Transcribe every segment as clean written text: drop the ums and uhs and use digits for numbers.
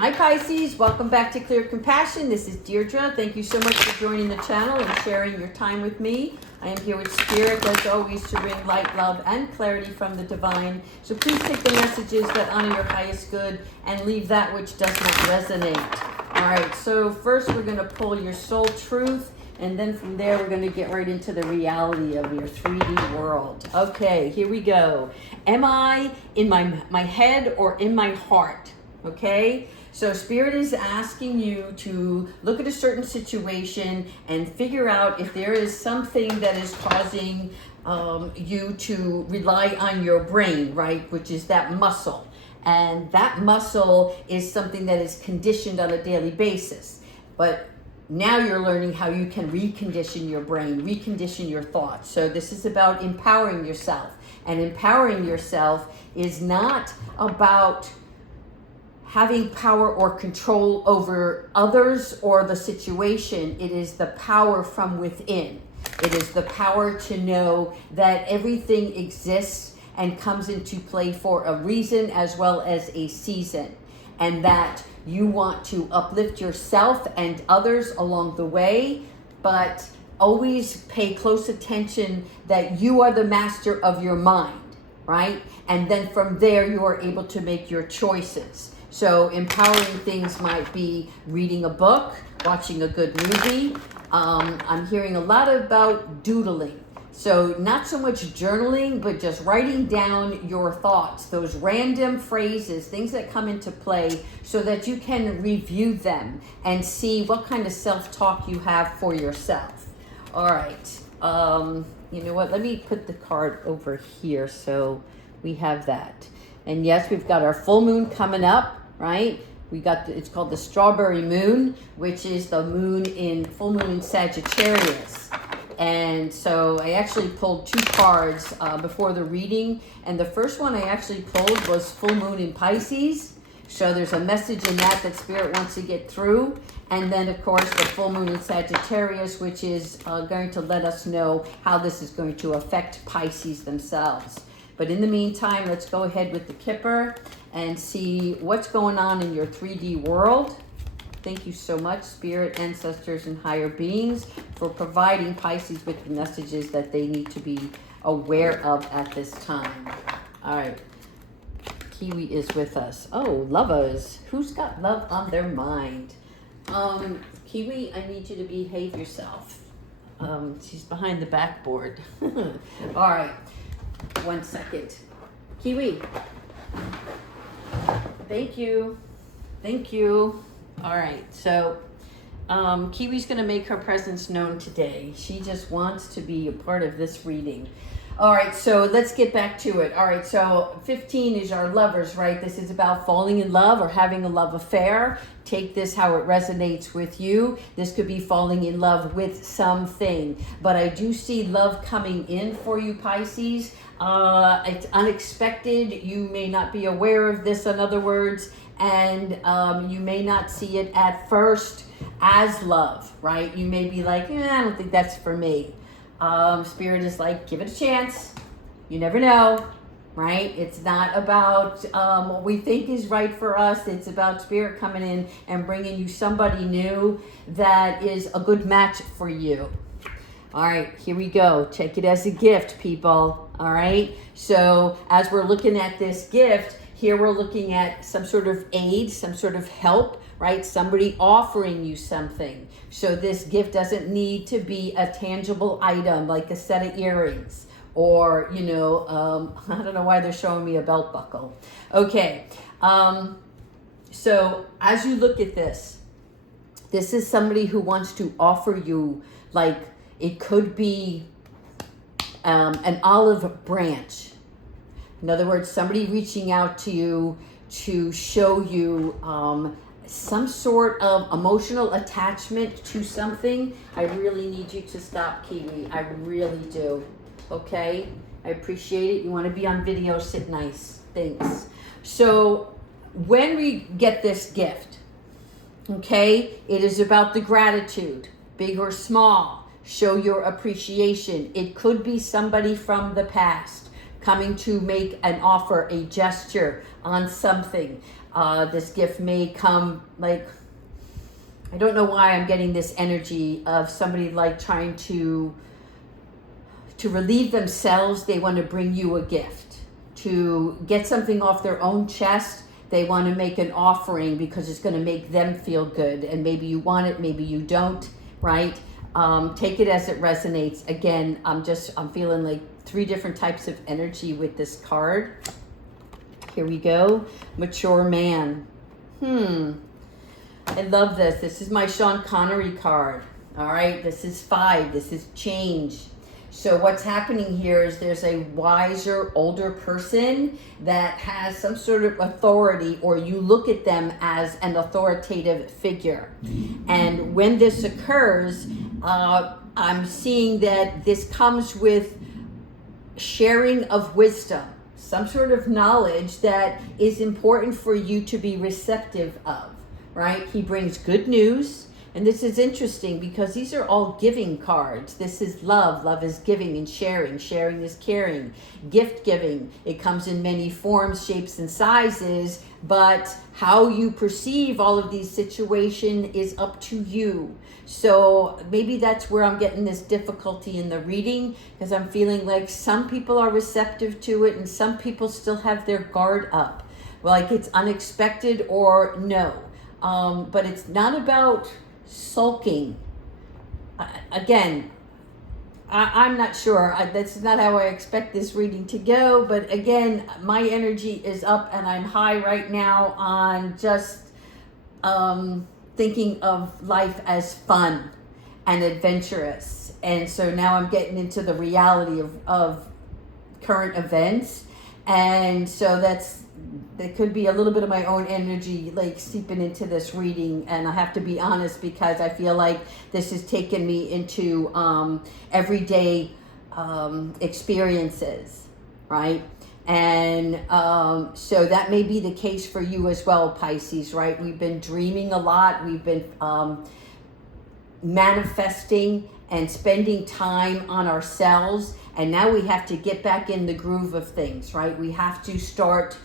Hi Pisces, welcome back to Clear Compassion. This is Deirdre. Thank you so much for joining the channel and sharing your time with me. I am here with Spirit, as always, to bring light, love, and clarity from the divine. So please take the messages that honor your highest good and leave that which does not resonate. All right, so first we're going to pull your soul truth, and then from there we're going to get right into the reality of your 3D world. Okay, here we go. Am I in my head or in my heart? Okay, so Spirit is asking you to look at a certain situation and figure out if there is something that is causing you to rely on your brain, right? Which is that muscle. And that muscle is something that is conditioned on a daily basis. But now you're learning how you can recondition your brain, recondition your thoughts. So this is about empowering yourself. And empowering yourself is not about having power or control over others or the situation. It is the power from within. It is the power to know that everything exists and comes into play for a reason as well as a season, and that you want to uplift yourself and others along the way, but always pay close attention that you are the master of your mind, right? And then from there you are able to make your choices. So empowering things might be reading a book, watching a good movie. I'm hearing a lot about doodling. So not so much journaling, but just writing down your thoughts, those random phrases, things that come into play so that you can review them and see what kind of self-talk you have for yourself. All right. You know what? Let me put the card over here so we have that. And yes, we've got our full moon coming up, right? We got it's called the strawberry moon, which is the full moon in Sagittarius. And so I actually pulled two cards before the reading, and the first one I actually pulled was full moon in Pisces. So there's a message in that Spirit wants to get through. And then of course the full moon in Sagittarius, which is going to let us know how this is going to affect Pisces themselves. But in the meantime, let's go ahead with the Kipper and see what's going on in your 3D world. Thank you so much, Spirit, ancestors, and higher beings, for providing Pisces with the messages that they need to be aware of at this time. All right. Kiwi is with us. Oh, lovers. Who's got love on their mind? Kiwi, I need you to behave yourself. She's behind the backboard. All right. 1 second. Kiwi. Thank you. Thank you. All right. So Kiwi's going to make her presence known today. She just wants to be a part of this reading. All right. So let's get back to it. All right. So 15 is our lovers, right? This is about falling in love or having a love affair. Take this how it resonates with you. This could be falling in love with something. But I do see love coming in for you, Pisces. It's unexpected. You may not be aware of this, in other words, and you may not see it at first as love, right? You may be like, I don't think that's for me. Spirit is like, give it a chance. You never know, right? It's not about what we think is right for us. It's about Spirit coming in and bringing you somebody new that is a good match for you. All right, here we go. Take it as a gift, people. All right. So as we're looking at this gift, here we're looking at some sort of aid, some sort of help, right? Somebody offering you something. So this gift doesn't need to be a tangible item like a set of earrings or, I don't know why they're showing me a belt buckle. Okay. So as you look at this is somebody who wants to offer you, like, it could be an olive branch. In other words, somebody reaching out to you to show you some sort of emotional attachment to something. I really need you to stop, Kiwi. I really do. Okay? I appreciate it. You want to be on video, sit nice. Thanks. So when we get this gift, okay, it is about the gratitude, big or small. Show your appreciation. It could be somebody from the past coming to make an offer, a gesture on something. This gift may come like, I don't know why I'm getting this energy of somebody like trying to relieve themselves. They want to bring you a gift. To get something off their own chest, they want to make an offering because it's going to make them feel good. And maybe you want it, maybe you don't, right? Take it as it resonates. Again, I'm feeling like 3 different types of energy with this card. Here we go. Mature man. I love this. This is my Sean Connery card. All right. This is 5. This is change. So what's happening here is there's a wiser, older person that has some sort of authority, or you look at them as an authoritative figure. And when this occurs, I'm seeing that this comes with sharing of wisdom, some sort of knowledge that is important for you to be receptive of, right? He brings good news. And this is interesting because these are all giving cards. This is love. Love is giving and sharing. Sharing is caring. Gift giving. It comes in many forms, shapes, and sizes. But how you perceive all of these situations is up to you. So maybe that's where I'm getting this difficulty in the reading, because I'm feeling like some people are receptive to it and some people still have their guard up. Like it's unexpected or no. But it's not about sulking. Again, I'm not sure. That's not how I expect this reading to go. But again, my energy is up and I'm high right now on just thinking of life as fun and adventurous. And so now I'm getting into the reality of current events. And so there could be a little bit of my own energy like seeping into this reading, and I have to be honest because I feel like this has taken me into everyday experiences, right? And so that may be the case for you as well, Pisces, right? We've been dreaming a lot. We've been manifesting and spending time on ourselves, and now we have to get back in the groove of things, right? We have to start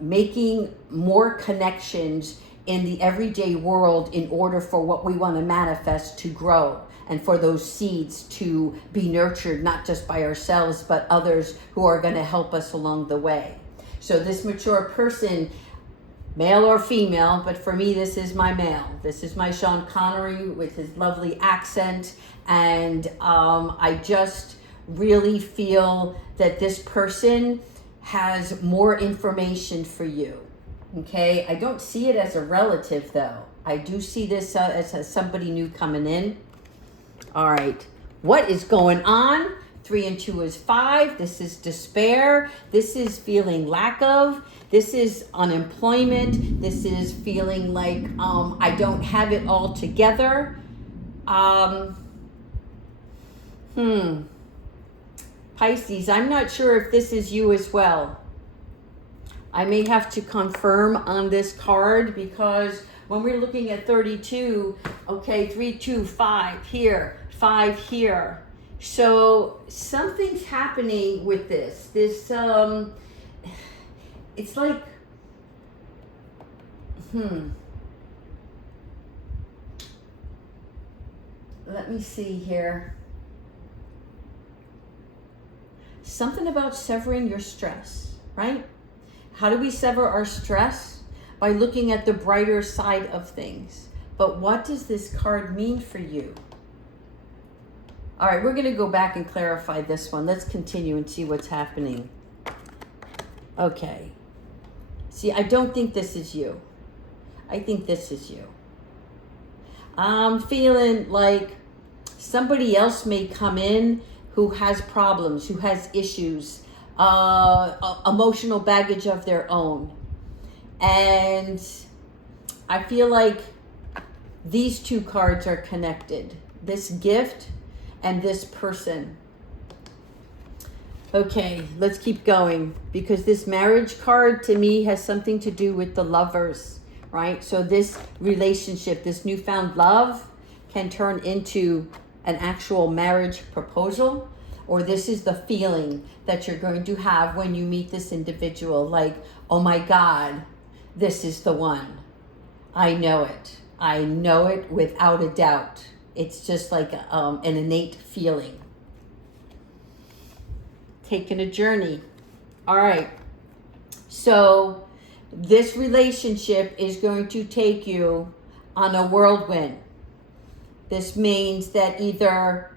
making more connections in the everyday world in order for what we want to manifest to grow, and for those seeds to be nurtured, not just by ourselves, but others who are going to help us along the way. So this mature person, male or female, but for me, this is my male. This is my Sean Connery with his lovely accent. And I just really feel that this person has more information for you. Okay, I don't see it as a relative though. I do see this as somebody new coming in. All right, what is going on? 3 and 2 is 5. This is despair. This is feeling lack of. This is unemployment. This is feeling like I don't have it all together. Pisces, I'm not sure if this is you as well. I may have to confirm on this card because when we're looking at 32, okay, 3, 2, 5 here, 5 here. So something's happening with this. This, it's like, let me see here. Something about severing your stress, right? How do we sever our stress? By looking at the brighter side of things. But what does this card mean for you? All right, we're going to go back and clarify this one. Let's continue and see what's happening. Okay. See, I don't think this is you. I think this is you. I'm feeling like somebody else may come in who has problems, who has issues, emotional baggage of their own. And I feel like these two cards are connected. This gift and this person. Okay, let's keep going, because this marriage card to me has something to do with the lovers, right? So this relationship, this newfound love can turn into an actual marriage proposal, or this is the feeling that you're going to have when you meet this individual, like, oh my God, this is the one. I know it. I know it without a doubt. It's just like an innate feeling. Taking a journey. All right. So this relationship is going to take you on a whirlwind. This means that either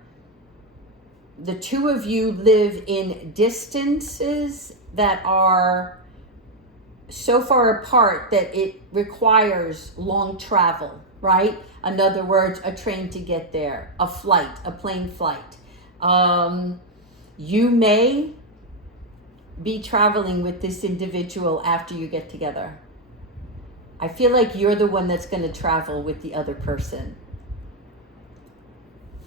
the two of you live in distances that are so far apart that it requires long travel, right? In other words, a train to get there, a flight, a plane flight. You may be traveling with this individual after you get together. I feel like you're the one that's going to travel with the other person.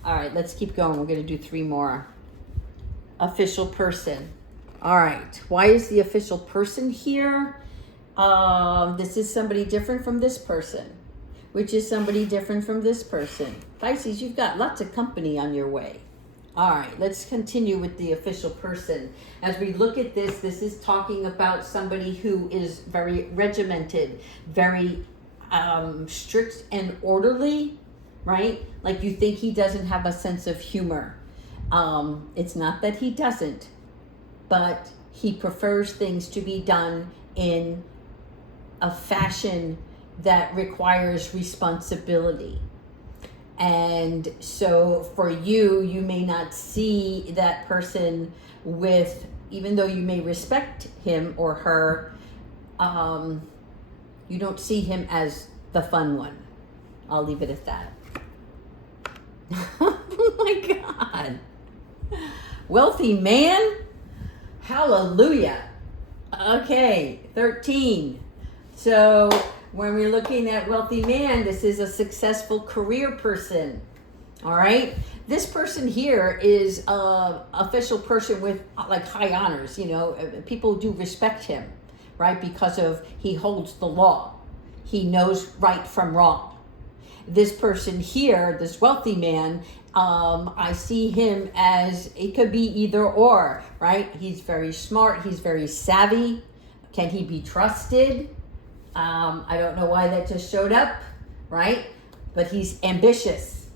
All right, let's keep going. We're going to do 3 more. Official person. All right. Why is the official person here? This is somebody different from this person, which is somebody different from this person. Pisces, you've got lots of company on your way. All right, let's continue with the official person. As we look at this is talking about somebody who is very regimented, very strict and orderly, right? Like you think he doesn't have a sense of humor. It's not that he doesn't, but he prefers things to be done in a fashion that requires responsibility. And so for you, you may not see that person with, even though you may respect him or her, you don't see him as the fun one. I'll leave it at that. Oh my God. Wealthy man? Hallelujah. Okay, 13. So when we're looking at wealthy man, this is a successful career person. All right. This person here is a official person with like high honors. You know, people do respect him, right? Because of he holds the law. He knows right from wrong. This person here, this wealthy man, I see him as, it could be either or, right? He's very smart. He's very savvy. Can he be trusted? I don't know why that just showed up, right? But he's ambitious.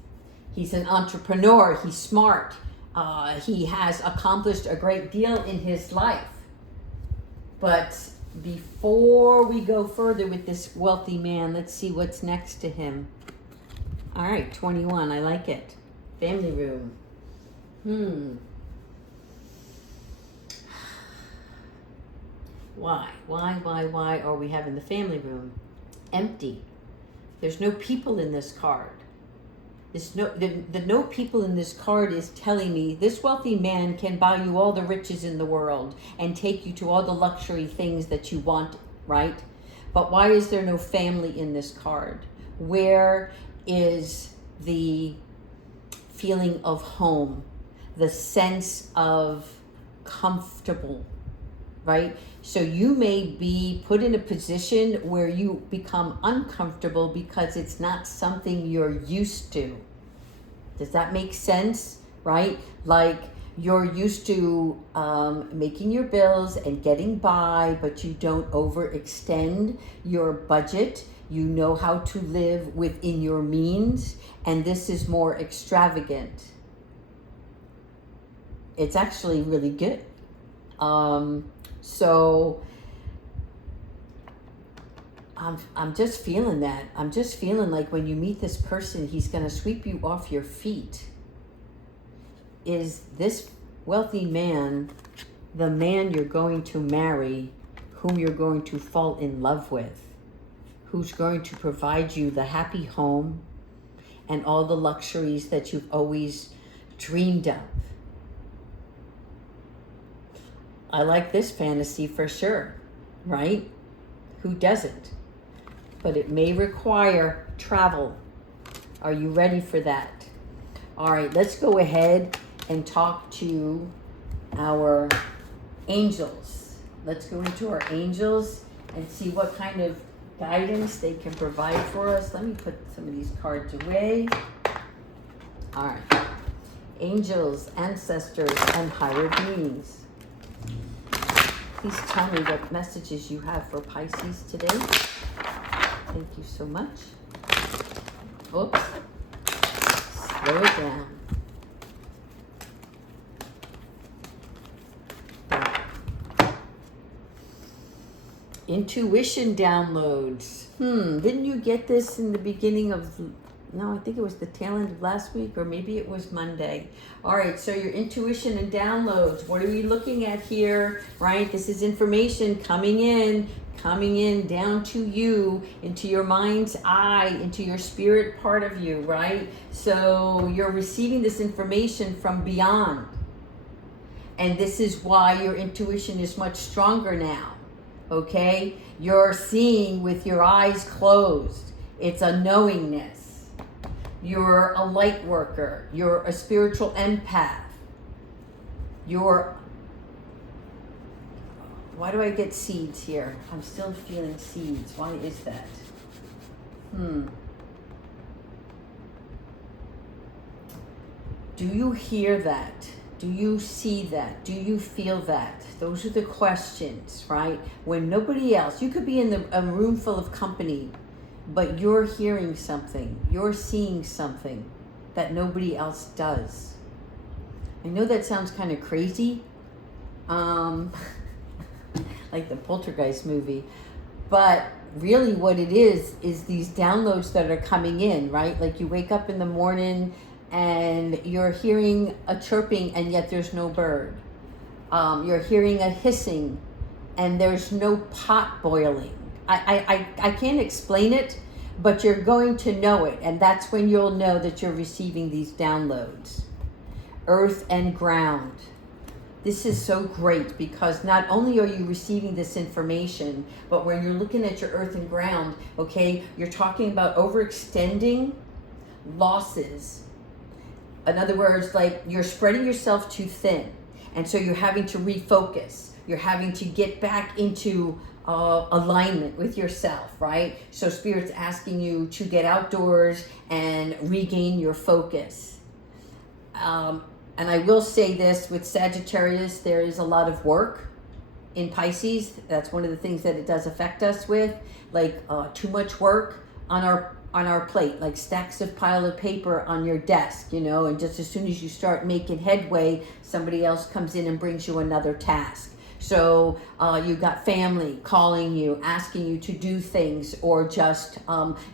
He's an entrepreneur. He's smart. He has accomplished a great deal in his life. But before we go further with this wealthy man, let's see what's next to him. All right, 21. I like it. Family room. Why are we having the family room empty? There's no people in this card. The no people in this card is telling me this wealthy man can buy you all the riches in the world and take you to all the luxury things that you want, right? But why is there no family in this card? Where is the feeling of home, the sense of comfortable, right? So you may be put in a position where you become uncomfortable because it's not something you're used to. Does that make sense, right? Like you're used to making your bills and getting by, but you don't overextend your budget. You know how to live within your means, and this is more extravagant. It's actually really good. So I'm just feeling that. I'm just feeling like when you meet this person, he's going to sweep you off your feet. Is this wealthy man the man you're going to marry, whom you're going to fall in love with, who's going to provide you the happy home and all the luxuries that you've always dreamed of? I like this fantasy for sure, right? Who doesn't? But it may require travel. Are you ready for that? All right, let's go ahead and talk to our angels. Let's go into our angels and see what kind of guidance they can provide for us. Let me put some of these cards away. All right. Angels, ancestors, and higher beings. Please tell me what messages you have for Pisces today. Thank you so much. Oops. Slow it down. Intuition downloads. Didn't you get this in the beginning of, no, I think it was the tail end of last week, or maybe it was Monday. All right, so your intuition and downloads. What are we looking at here, right? This is information coming in down to you, into your mind's eye, into your spirit part of you, right? So you're receiving this information from beyond. And this is why your intuition is much stronger now. Okay, you're seeing with your eyes closed. It's a knowingness. You're a light worker. You're a spiritual empath. Why do I get seeds here? I'm still feeling seeds. Why is that? Do you hear that? Do you see that? Do you feel that? Those are the questions, right? When nobody else, you could be in a room full of company, but you're hearing something, you're seeing something that nobody else does. I know that sounds kind of crazy, like the Poltergeist movie, but really what it is these downloads that are coming in, right? Like you wake up in the morning and you're hearing a chirping and yet there's no bird. You're hearing a hissing and there's no pot boiling. I can't explain it, but you're going to know it. And that's when you'll know that you're receiving these downloads. Earth and ground. This is so great because not only are you receiving this information, but when you're looking at your earth and ground, okay, you're talking about overextending, losses. In other words, like you're spreading yourself too thin. And so you're having to refocus. You're having to get back into alignment with yourself, right? So Spirit's asking you to get outdoors and regain your focus. And I will say this, with Sagittarius, there is a lot of work in Pisces. That's one of the things that it does affect us with, like too much work on our plate, like stacks of pile of paper on your desk, and just as soon as you start making headway, somebody else comes in and brings you another task. So you got family calling you, asking you to do things, or just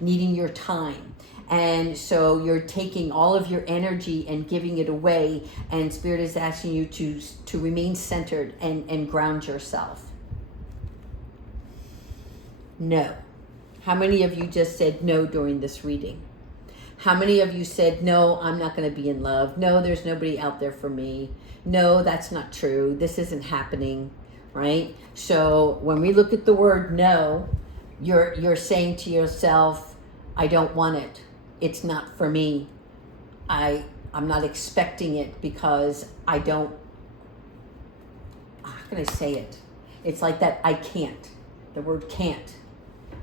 needing your time. And so you're taking all of your energy and giving it away, and Spirit is asking you to remain centered and ground yourself. No. How many of you just said no during this reading? How many of you said, no, I'm not going to be in love. No, there's nobody out there for me. No, that's not true. This isn't happening, right? So when we look at the word no, you're saying to yourself, I don't want it. It's not for me. I'm not expecting it because I don't, how can I say it? It's like that I can't. The word can't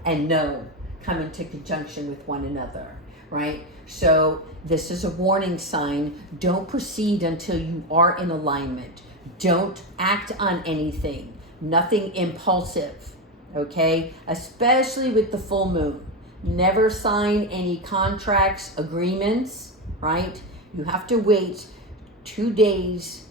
and no come into conjunction with one another, right? So this is a warning sign. Don't proceed until you are in alignment. Don't act on anything. Nothing impulsive, okay? Especially with the full moon. Never sign any contracts, agreements, right? You have to wait 2 days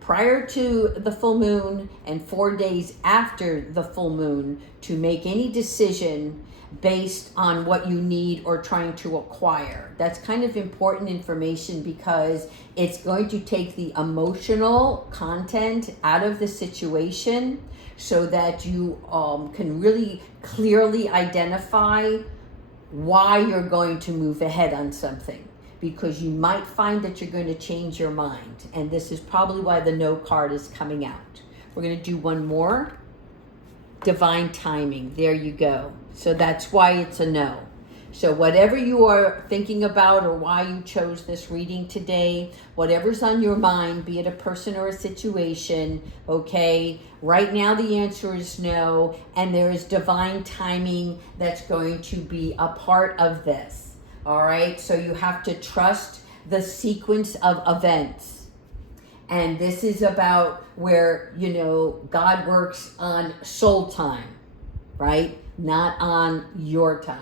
prior to the full moon and 4 days after the full moon to make any decision based on what you need or trying to acquire. That's kind of important information because it's going to take the emotional content out of the situation so that you can really clearly identify why you're going to move ahead on something, because you might find that you're going to change your mind. And this is probably why the no card is coming out. We're going to do one more. Divine timing. There you go. So that's why it's a no. So whatever you are thinking about or why you chose this reading today, whatever's on your mind, be it a person or a situation, okay, right now the answer is no, and there is divine timing that's going to be a part of this, all right? So you have to trust the sequence of events. And this is about where, God works on soul time, right? Not on your time.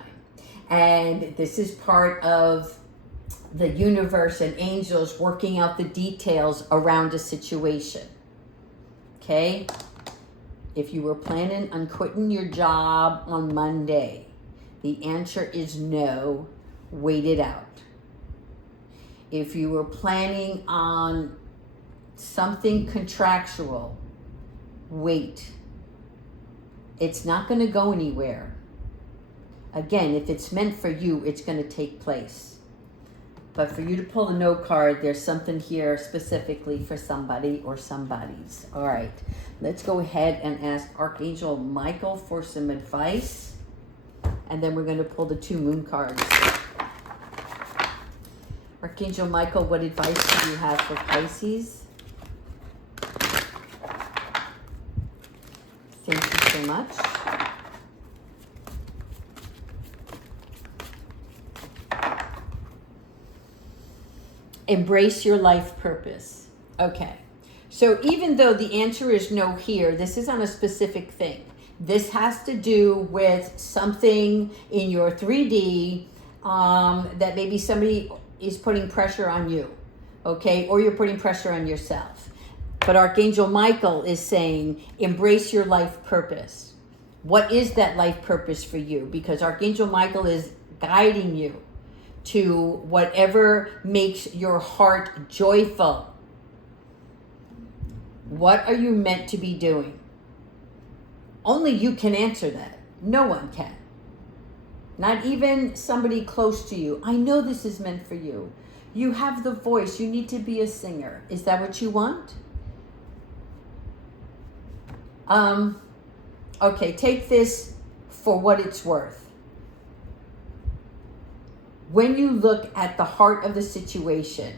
And this is part of the universe and angels working out the details around a situation. Okay? If you were planning on quitting your job on Monday, the answer is no. Wait it out. If you were planning on something contractual, wait. It's not going to go anywhere. Again, if it's meant for you, it's going to take place. But for you to pull the no card, there's something here specifically for somebody or somebody's. All right, let's go ahead and ask Archangel Michael for some advice. And then we're going to pull the 2 moon cards. Archangel Michael, what advice do you have for Pisces? Thank you so much. Embrace your life purpose. Okay. So even though the answer is no here, this is on a specific thing. This has to do with something in your 3D that maybe somebody is putting pressure on you, okay? Or you're putting pressure on yourself. But Archangel Michael is saying, embrace your life purpose. What is that life purpose for you? Because Archangel Michael is guiding you to whatever makes your heart joyful. What are you meant to be doing? Only you can answer that. No one can. Not even somebody close to you. I know this is meant for you. You have the voice. You need to be a singer. Is that what you want? Okay, take this for what it's worth. When you look at the heart of the situation,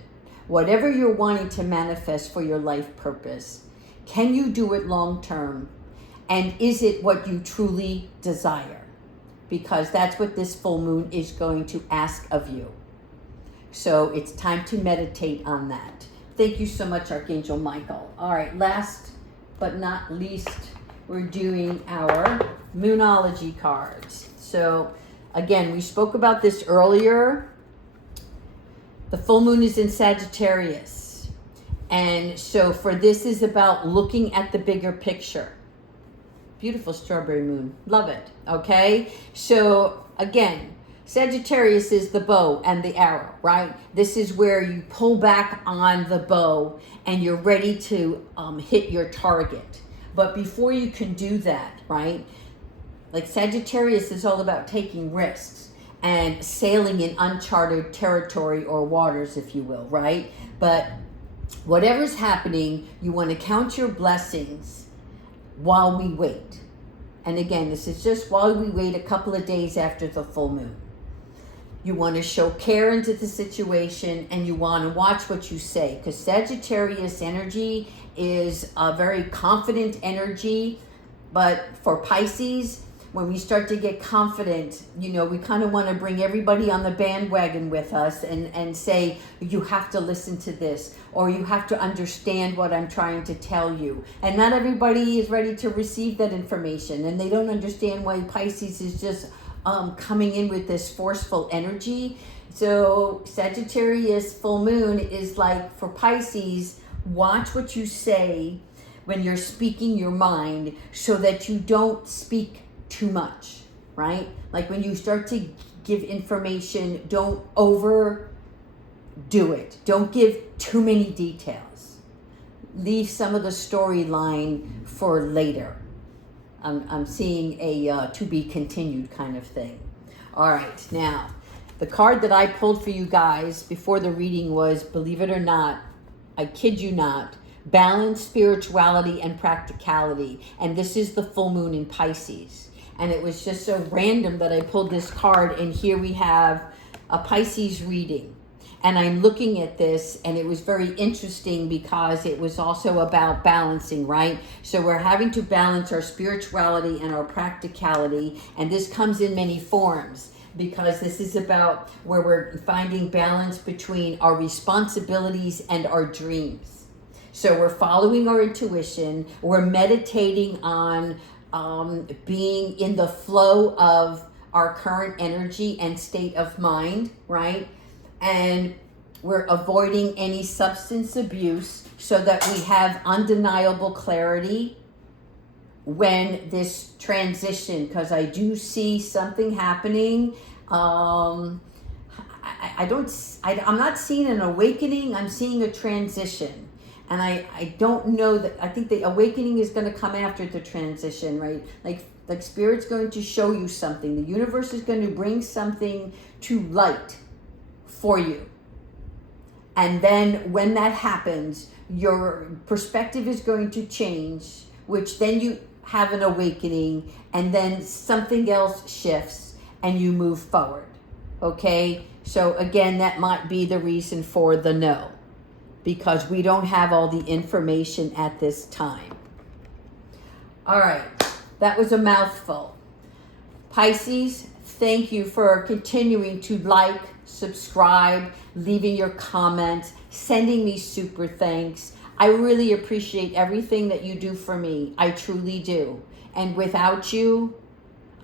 whatever you're wanting to manifest for your life purpose, can you do it long term? And is it what you truly desire? Because that's what this full moon is going to ask of you. So it's time to meditate on that. Thank you so much, Archangel Michael. All right, last but not least, we're doing our Moonology cards. So again, we spoke about this earlier. The full moon is in Sagittarius. And so for this is about looking at the bigger picture. Beautiful strawberry moon. Love it. Okay? So again, Sagittarius is the bow and the arrow, right? This is where you pull back on the bow and you're ready to hit your target. But before you can do that, right? Like Sagittarius is all about taking risks and sailing in uncharted territory or waters, if you will, right? But whatever's happening, you want to count your blessings while we wait. And again, this is just while we wait a couple of days after the full moon. You want to show care into the situation and you want to watch what you say, because Sagittarius energy is a very confident energy. But for Pisces, when we start to get confident, we kind of want to bring everybody on the bandwagon with us and say, you have to listen to this, or you have to understand what I'm trying to tell you. And not everybody is ready to receive that information, and they don't understand why Pisces is just coming in with this forceful energy. So Sagittarius full moon is like, for Pisces, watch what you say when you're speaking your mind so that you don't speak too much, right? Like when you start to give information, don't overdo it. Don't give too many details. Leave some of the storyline for later. I'm seeing a to be continued kind of thing. All right, now, the card that I pulled for you guys before the reading was, believe it or not, I kid you not, balance, spirituality, and practicality. And this is the full moon in Pisces. And it was just so random that I pulled this card, and here we have a Pisces reading. And I'm looking at this, and it was very interesting because it was also about balancing, right? So we're having to balance our spirituality and our practicality, and this comes in many forms because this is about where we're finding balance between our responsibilities and our dreams. So we're following our intuition. We're meditating on being in the flow of our current energy and state of mind, right? And we're avoiding any substance abuse so that we have undeniable clarity when this transition, because I do see something happening. I'm not seeing an awakening, I'm seeing a transition. And I don't know that, I think the awakening is going to come after the transition, right? Like Spirit's going to show you something. The universe is going to bring something to light for you. And then when that happens, your perspective is going to change, which then you have an awakening, and then something else shifts and you move forward. Okay? So again, that might be the reason for the no, because we don't have all the information at this time. All right, that was a mouthful. Pisces, thank you for continuing to like, subscribe, leaving your comments, sending me super thanks. I really appreciate everything that you do for me. I truly do. And without you,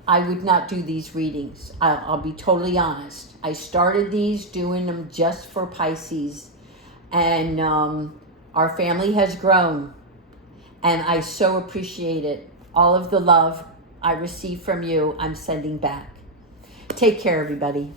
I would not do these readings. I'll be totally honest. I started these doing them just for Pisces. And our family has grown. And I so appreciate it. All of the love I receive from you, I'm sending back. Take care, everybody.